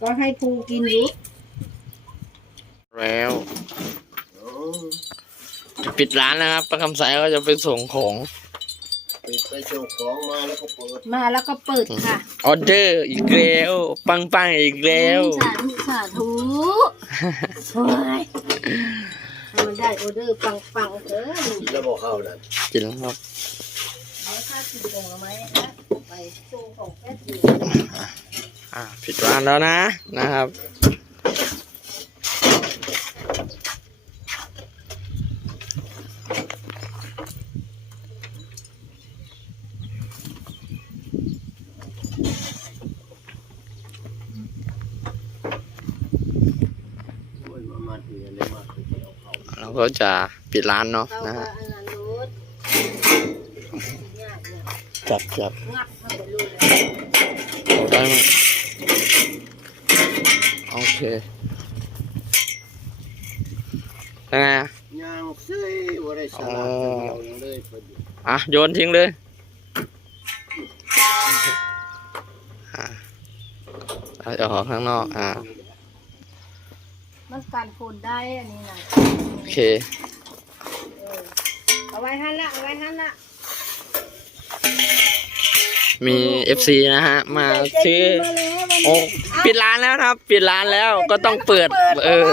ก็ให้ภูกินอยู่แล้วจะปิดร้านนะครับประคำสายก็จะไปส่งของปิดไปเจ้าของมาแล้วก็เปิดมาแล้วก็เปิดค่ะออเดอร์อีกแล้วปังปังๆอีกแล้วสาธุสาธุโอ้ยให้มันได้ออเดอร์ปังๆเถอะกินแล้วบอกเข้านั่นกินแล้วครับเดี๋ยวถ้ากินตรงละไหมนะไปส่งของแป๊บเดียว อ่าปิดร้านแล้วนะนะครับโอ้ยมามาทีอะไรมาคือไปเอาเข้าเราก็จะปิดร้านเนาะเรานะก็ฮะอันนั้นรูดยากเนี่ยจับจับงับเข้าไปรูดเลยเอาได้ไหมโอเค ยังไงอะย่างเซ้ยว่าได้สลัดเดียวยังเลยพอดีอะโยนทิ้งเลยอะเอาออกข้างนอกอ่ามันกันฝนได้อันนี้นะโอเคเออเอาไว้ท่านละเอาไว้ท่านละ มี FC นะฮะ มาซื้อมาแล้ววันโอ้นี้ปิดร้านแล้วนะครับ ปิดร้านแล้วก็ต้องเปิด เออ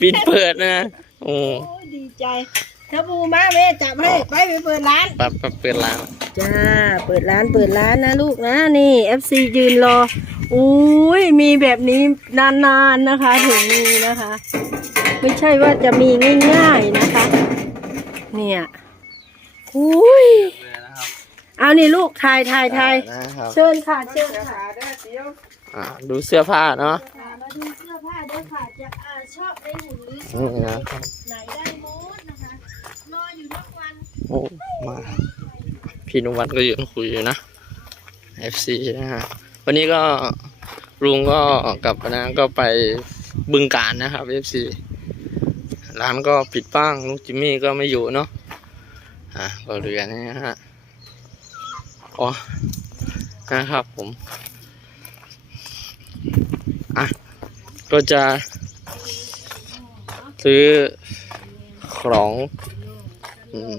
ปิดเปิดนะโอ้โอ้ยดีใจถ้าบูมาแม่จับให้ไปไปเปิดร้านปั๊บปั๊บเปิดร้านจ้าเปิดร้านเปิดร้านนะลูกนะนี่ FC ยืนรออุ้ยมีแบบนี้นานๆนะคะ ถึงมีนะคะ ไม่ใช่ว่าจะมีง่ายๆนะคะ เนี่ยอุ้ย เลยนะครับเอานี่ลูกถ่ายถ่ายถ่ายนะครับเชิญค่ะเชิญค่ะอ่าดูเสื้อผ้าเนาะค่ะมาดูเสื้อผ้าด้วยค่ะจะอ่าชอบได้หรือชนี่อบไหนนะครับไหนได้หมดนะคะรออยู่ทุกวันโอ้มาพี่นุวัฒน์ก็ยืนคุยอยู่นะ FC นะฮะวันนี้ก็ลุงก็กลับนะก็ไปบึงการนะครับ FC ร้านก็ปิดบ้างลุงจิมมี่ก็ไม่อยู่เนาะอะก็เหลือนี่นะฮะ อ๋อนะครับผม อะ ก็จะ ซื้อของอืม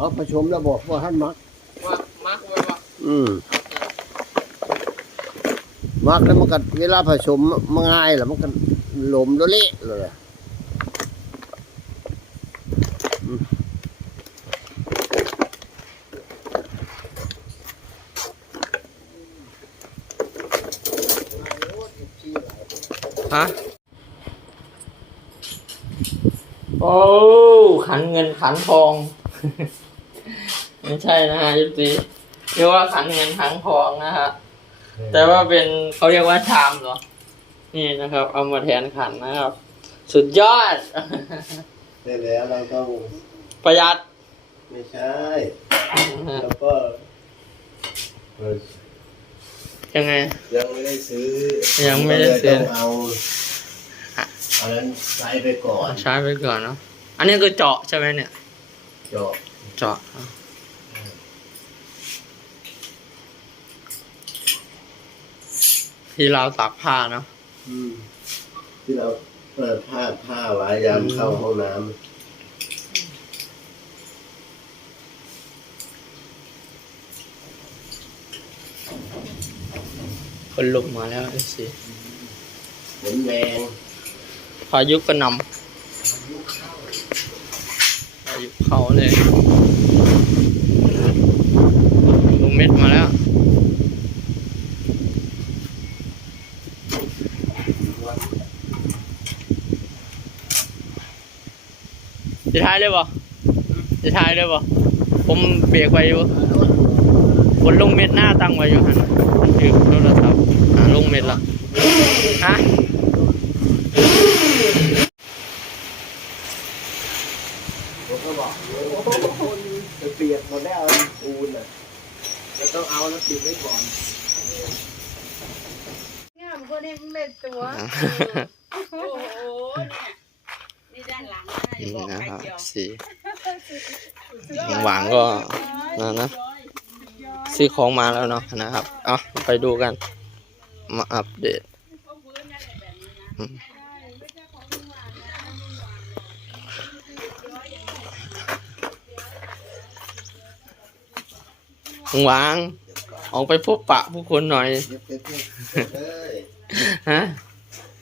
เราอยากได้เยอะได้ก็เลือกเอาประชุมแล้วบอกว่าท่านมัก ว่ามาร์กไว้ว่าอืมมักแล้วมันก็เวลาผสมมันง่ายแหละมันก็หลมแล้วเละเลยอะอืมฮะโอ้ขันเงินขันทอง ไม่ใช่นะฮะยุติเรียกว่าขันเงินขันทองนะฮะ แต่ว่าเป็นเขาเรียกว่าชามเหรอ นี่นะครับ เอามาแทนขันนะครับ สุดยอด ได้แล้วเราต้องประหยัดไม่ใช่ แล้วก็เออยังไง ยังไม่ได้ซื้อยังไม่ได้ซื้อ ก็เลยต้องเอาเอานั้นใช้ไปก่อน ใช้ไปก่อนเนาะ อันนี้คือเจาะใช่ไหมเนี่ยจบเจาะ ที่เราวตากผ้าเนาะอืมที่เราเปิดผ้าผ้าไว้ยามเข้าห้องน้คนลุกมาแล้วไอ้สิำเหมือนแมงพายุกระหนำพายุเข้าเลยลุงเม็ดมาแล้ว จะท้ายเลยบ่จะท้ายเลยบ่ผมเบรกไว้อยู่บนลงเม็ดหน้าตั้งไว้อยู่หันถือโทรศัพท์หาลงเม็ดละฮะผมก็บอกโอ้โหจะเปียกหมดแล้วปูนอะจะต้องเอาแล้วปิดไว้ก่อนงามกว่านี้เม็ดตัว โอ้โหเนี่ยนี่ด้านหลัง นะอย่านี่บอกนะใครครับเดียวสีหวางก็นะนะซื้อของมาแล้วเนาะนะครับเอาไปดูกัน มาอัปเดตอืมหวางออกไปพบปะผู้คนหน่อยเดี๋ยวเก็บๆเลยฮะ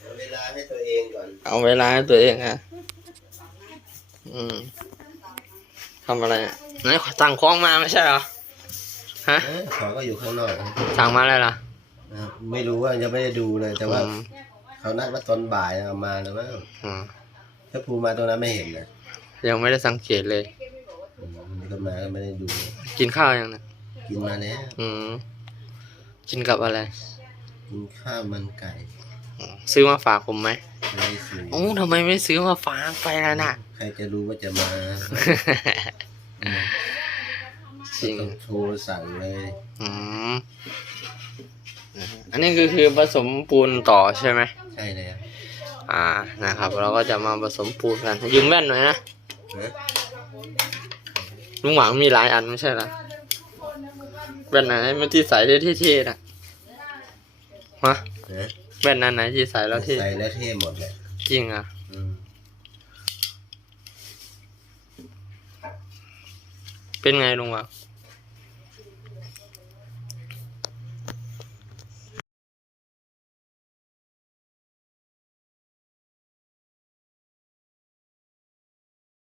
เอาเวลาให้ตัวเองก่อน เอาเวลาให้ตัวเองอะ อืมทำอะไรอะไหนสั่งของมาไม่ใช่เหรอ ฮะเอ้ยของก็อยู่ข้างนอกนะสั่งมาอะไรล่ะนะครับไม่รู้ว่ายังไม่ได้ดูเลยแต่ว่าอืมเขานัดว่าตอนบ่ายเอามาแล้วมั้งอืมถ้าภูมาตรงนั้นไม่เห็นนะยังไม่ได้สังเกตเลย อืมนี่ก็มาก็ไม่ได้ดู กินข้าวยังนะกินมาแล้วอืมกินกับอะไร กินข้าวมันไก่อืม ซื้อมาฝากผมไหมไม่ได้ซื้อโอ้ทำไมไม่ซื้อมาฝากไปล่ะน่ะ ใครจะรู้ว่าจะมาจริงต้องโทรสั่งเลยอืมอันนี้คือคือผสมปูนต่อใช่ไหมใช่แล้วอ่านะครับเราก็จะมาผสมปูนกันยืมแว่นหน่อยนะนะลุงหวังมีหลายอันไม่ใช่เหรอแว่นไหนมันที่ใส่ได้เท่ๆนะฮะนะ แว่นนั้นไหนที่ใส่แล้วเท่ใส่แล้วเท่หมดเลยจริงอะอืมเป็นไงลุงหวัง